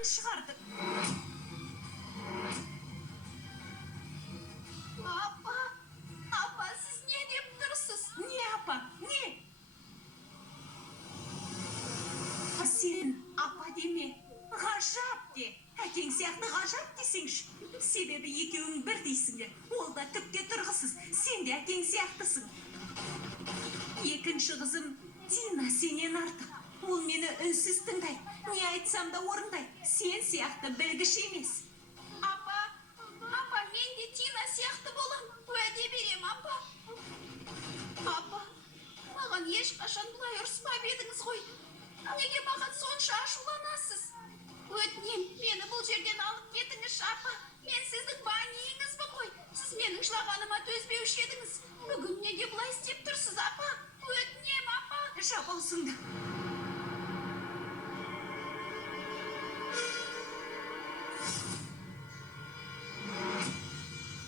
жылағанын шығарды. Апа, сіз не деп тұрсыз? Не, апа, не? Сен апа деме, ғажап де. Әкең сияқты ғажап десеңші. Себебі екеуің бір дейсіңдер. Ол да түкке тұрғысыз. Сен де әкең сияқтысың. Екінші қызым Дина сенен артық. Ол мені үнсіз тыңдайды. Не айтсам да орындайды. Сен сияқты білгіш емес. Апа, мен де Тина сияқты болам. Уәде берем, апа. Апа, маған ешқашан бұлай ұрыспап едіңіз ғой. Неге маған сонша ашуланасыз? Өтінем, мені бұл жерден алып кетіңізші, апа. Мен сіздің баниіңізбін ғой. Сіз менің жылағаныма төзбеуші едіңіз. Бүгін неге бұлай істеп тұрсыз, апа? Өтінем, апа. Жабаусыңды.